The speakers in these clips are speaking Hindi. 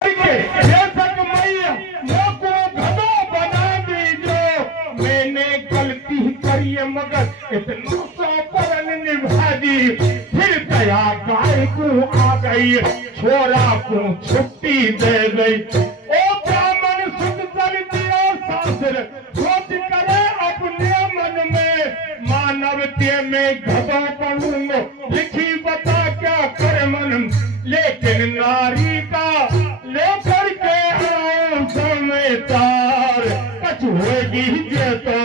बेशक मैया मुझको गधा बना दीजो। मैंने गलती करी है मगर इतना सा परन निभा दी। फिर दया गाय को आ गई, छोरा को छुट्टी दे गई। ओ ब्राह्मण सुन कर दिया शास्त्र, सोच करे अपने मन में, मानवते में गधा बनूंगा, लिखी बता क्या करे मन। लेकिन नारी का लेकर के आओ समय तार, कछुएगी जे तो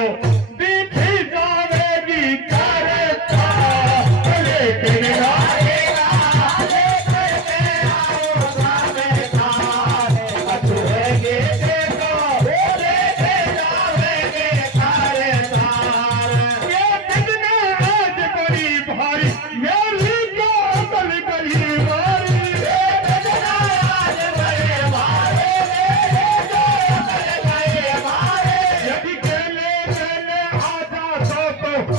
दिखी जावेगी तारे तार। लेकिन नारी का लेकर के आओ समय तार, कछुएगी जे तो दिखी जावेगी तारे तार। ये कितने आज बड़ी भारी, मेरी जो अकल गई मारी।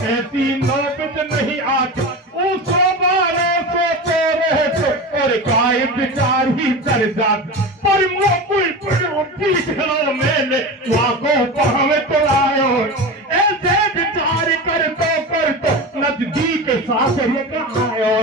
ऐसी नौबत नहीं आती उसो बारे सोते रहे तो, और काय विचार ही कर जाती। पर मोकुल मैंने वाको पहावे तो आयो, ऐसे विचार कर तो नजदीक साथ लेकर आयो।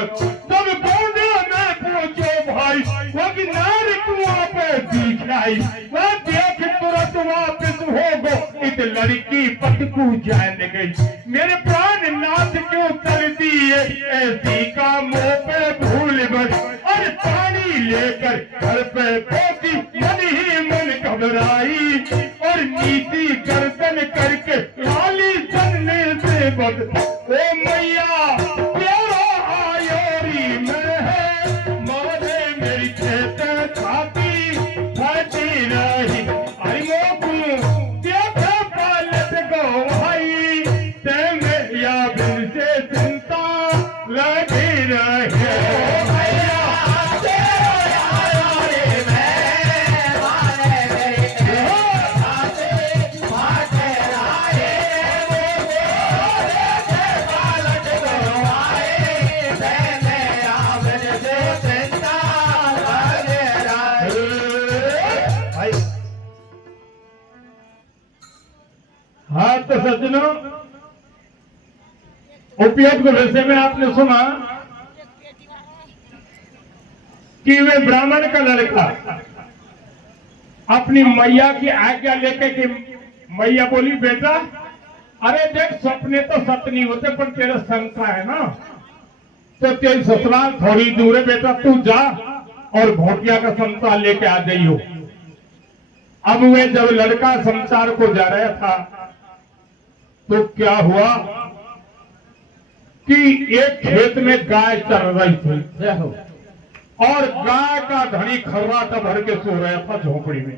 जब बौने में पहुंचो भाई, वो किनारे कुआं पे दिख आई, वह देख तुरंत वापिस हो गो। इस लड़की पटकू जान गई, मेरे प्राण नाथ क्यों कर दिए ऐसी का मुंह पे भूल भर। और पानी लेकर घर पे पहुंची, मन ही मन घबराई, और नीति गर्दन करके लाली सन्ने से बद। ओ मैया तेरा आयोरी में है, मोरे मेरी खेत छाती फटी रही। अरे मोकू देखे पालत गो भाई, ते मैया बिन से चिंता लगी रही। हाँ तो सज्जनों, उपयुक्त विषय में आपने सुना कि वे ब्राह्मण का लड़का अपनी मैया की आज्ञा लेके कि मैया बोली बेटा, अरे देख सपने तो सत्य नहीं होते, पर तेरा शंका है ना, तो तेरी ससुराल थोड़ी दूर है बेटा, तू जा और भोटिया का संसार लेके आ जाइयो। अब वे जब लड़का संसार को जा रहा था तो क्या हुआ कि एक खेत में गाय चल रही थी, और गाय का धनी खर्राटा भर के सो रहा था झोपड़ी में।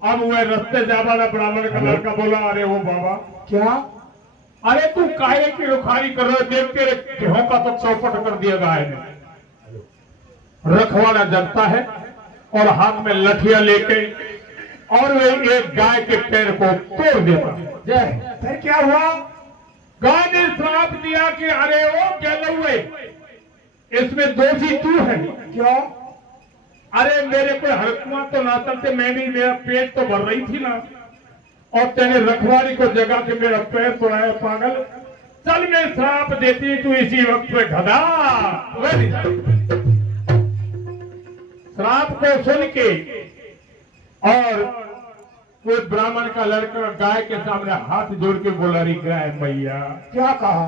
अब वह रास्ते जा वाला ब्राह्मण का लड़का बोला, अरे वो बाबा क्या, अरे तू काहे की रुखारी कर रहे, देख तेरे गेहूं का तो चौपट कर दिया गाय ने। रखवाला जगता है और हाथ में लठिया लेके, और वे एक गाय के पैर को तोड़ देता। फिर क्या हुआ, गाय ने श्राप दिया कि अरे वो गलौए, इसमें दोषी तू है। क्यों, अरे मेरे को हरकुआ तो ना चलते, मैंने मेरा पेट तो भर रही थी ना, और तेने रखवाली को जगा के मेरा पैर तोड़ाया पागल। चल मैं श्राप देती तू इसी वक्त पे गधा। श्राप को सुन के और वो ब्राह्मण का लड़का गाय के सामने हाथ जोड़ के बोला, अरे गाय मैया। क्या कहा,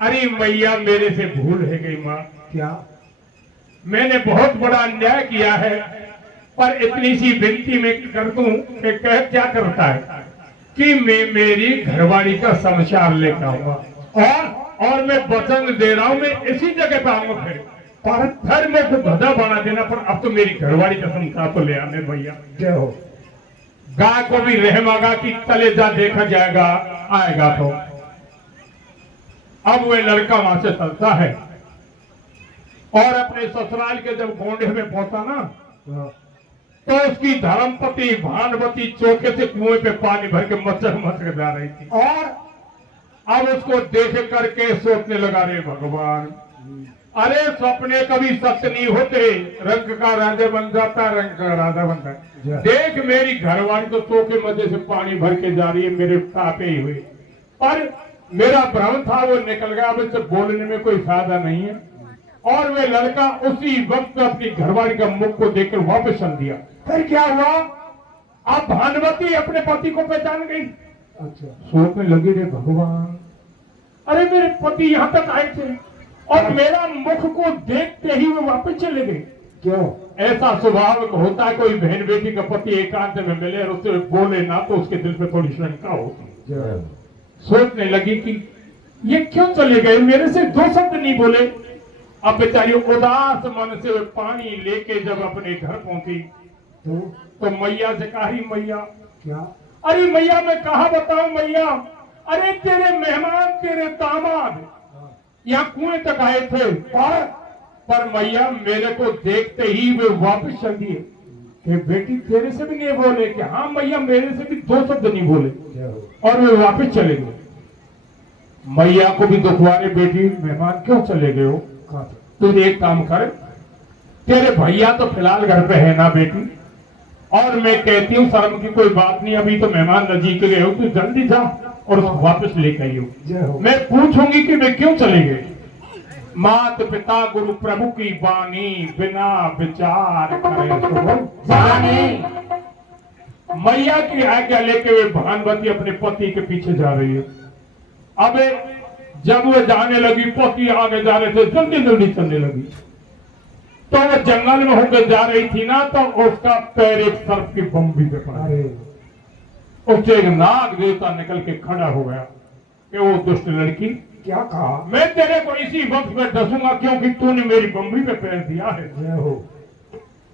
अरे मैया मेरे से भूल है गई माँ। क्या, मैंने बहुत बड़ा अन्याय किया है, पर इतनी सी विनती में कर दूं कि कह क्या करता है कि मैं मेरी घरवाली का समाचार लेकर आऊंगा, और मैं वचन दे रहा हूं मैं इसी जगह पे आऊंगा। फिर मैं तो गधा बना देना, पर अब तो मेरी घरवाली का समाचार तो ले आने भैया। क्या हो, गाय को भी रहम आगा कि तले जा देखा जाएगा, आएगा तो। अब वह लड़का वहां से चलता है और अपने ससुराल के जब गोंडे में पहुंचा ना, तो उसकी धर्मपति भानुमती चौके से कुएं पे पानी भर के मचक मचक जा रही थी, और अब उसको देख करके सोचने लगा, रे भगवान अरे सपने कभी सत्य नहीं होते। रंग का राजा बन जाता है, रंग का राजा बनता है। देख मेरी घरवाली तो के मध्य से पानी भर के जा रही है मेरे तापे हुए, पर मेरा भ्रम था वो निकल गया। अब इससे बोलने में कोई फायदा नहीं है। और वे लड़का उसी वक्त अपनी घरवाली का मुख को देखकर वापस चल दिया। फिर क्या हुआ? अब भानुमती अपने पति को पहचान गई। अच्छा, सोचने लगी रे भगवान, अरे मेरे पति यहाँ तक आए थे और मेरा मुख को देखते ही वो वापस चले गए। क्यों? ऐसा स्वाभाविक होता है, कोई बहन बेटी का पति एकांत में मिले और उससे बोले ना तो उसके दिल पे थोड़ी शंका होती है। सोचने लगी कि ये क्यों चले गए, मेरे से दो शब्द नहीं बोले। अब बेचारी उदास मन से पानी लेके जब अपने घर पहुंची तो मैया से कहा, मैया क्या? अरे मैया मैं कहा बताऊं मैया, अरे तेरे मेहमान तेरे दामाद यहाँ कुएं तक आए थे, पर मैया मेरे को देखते ही वे वापस चल दिए। कि बेटी तेरे से भी नहीं बोले? कि हाँ मैया मेरे से भी दो शब्द नहीं बोले और वे वापस चले गए। मैया को भी दुख हुआ, रे बेटी मेहमान क्यों चले गए हो? तू एक काम कर, तेरे भैया तो फिलहाल घर पे है ना बेटी, और मैं कहती हूँ शर्म की कोई बात नहीं, अभी तो मेहमान नजीक गए हो, तू जल्दी जा और उसको वापस लेकर आइयो। मैं पूछूंगी कि वे क्यों चले गए। मात पिता गुरु प्रभु की बानी बिना विचार करे। मैया की आज्ञा लेके वे भानुमती अपने पति के पीछे जा रही है। अब जब वो जाने लगी, पति आगे जा रहे थे, जल्दी जल्दी चलने लगी, तो वो जंगल में होकर जा रही थी ना, तो उसका पैर एक सर्प की बम्बी पे पड़ा। उससे एक नाग देवता निकल के खड़ा हो गया कि वो दुष्ट लड़की, क्या कहा? मैं तेरे को इसी वक्त में डसूंगा क्योंकि तूने मेरी बम्बी पे पैर दिया है।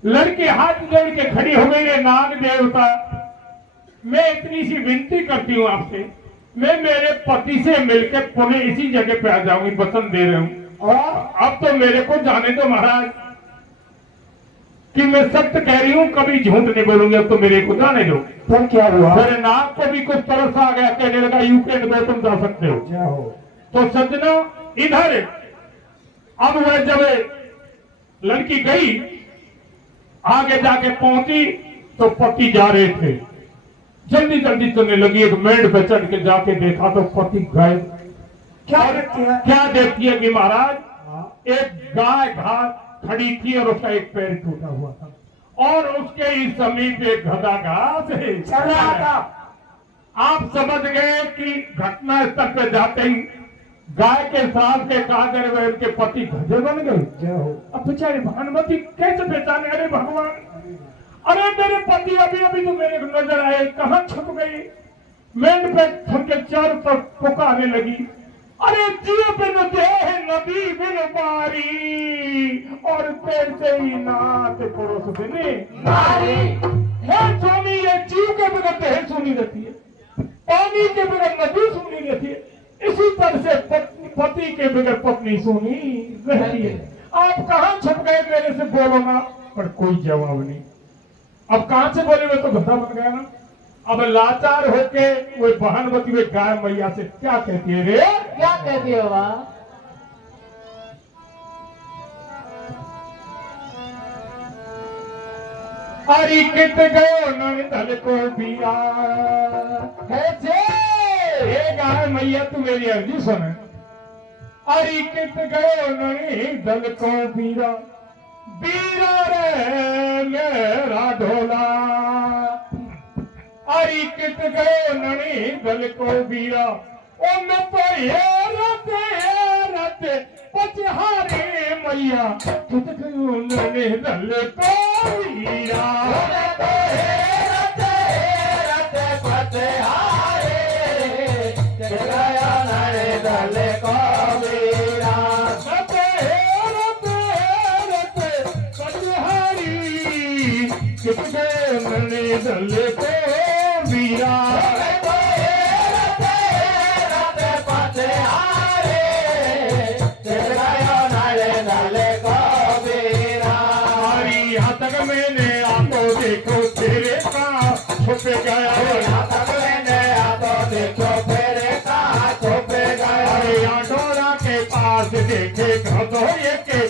लड़की हाथ जोड़ के खड़ी हो गई, रे नाग देवता मैं इतनी सी विनती करती हूँ आपसे, मैं मेरे पति से मिलकर पुणे इसी जगह पे आ जाऊंगी, वचन दे रहा हूँ, और अब तो मेरे को जाने दो महाराज कि मैं सत्य कह रही हूँ, कभी झूठ नहीं बोलूंगी, अब तो मेरे को जाने दो। तो क्या हुआ? मेरे नाक को भी कुछ तरस आ गया, कहने लगा यूक्रेन में तुम जा सकते हो। क्या हो? तो सजना इधर अब वह जब लड़की गई आगे जाके पहुंची तो पति जा रहे थे, जल्दी जल्दी चलने लगी। एक मेड़ पे चढ़ के जाके देखा तो पति गायब। क्या देखती है? क्या देखती है कि महाराज एक गाय घास खड़ी थी और उसका एक पैर टूटा हुआ था और उसके ही समीप एक गधा घास चल रहा था। आप समझ गए कि घटना स्थल पे जाते ही गाय के साथ के कागर वे उनके पति गधे बन गए। अब बेचारी भानुमती कैसे पहचाने? अरे भगवान, अरे मेरे पति अभी अभी तो मेरे को नजर आए, कहाँ छुप गई? मेंढ पे उनके चारों तरफ पुकारने लगी, अरे जियो बिन देह नदी बिन बारी और पैर से ही नाथ पड़ोस बिने नारी। हे स्वामी, ये जीव के बगैर देह सुनी रहती है, पानी के बगैर नदी सुनी रहती है, इसी तरह से पति के बगैर पत्नी सुनी रहती है। आप कहाँ छुप गए? मेरे से बोलो ना। पर कोई जवाब नहीं। अब कहां से बोले? वे तो गधा बन गया ना। अब लाचार होके वो भानुमती वे गाय मैया से क्या कहती है? रे क्या कहती हो? अरे कित गयो नंदल को बिया है गाय मैया, तू मेरी अर्जी सुन। अरे कित गयो नंदल को बीरा, बीरा रे मेरा ढोला। अरे कित गयो ननी दल को बीरा, ओ मैं तो हेरत पचहारे मैया, कित गयो ननी दल को बीरा। कित गयो ननी दल को बीरा, कित गयो ननी दल को बीरा। यहाँ तक मैंने आपको देखो तेरे का छुप गया, यहाँ तक मैंने आपको देखो तेरे का छुप गया। यहाँ डोरा के पास देखे दो ये के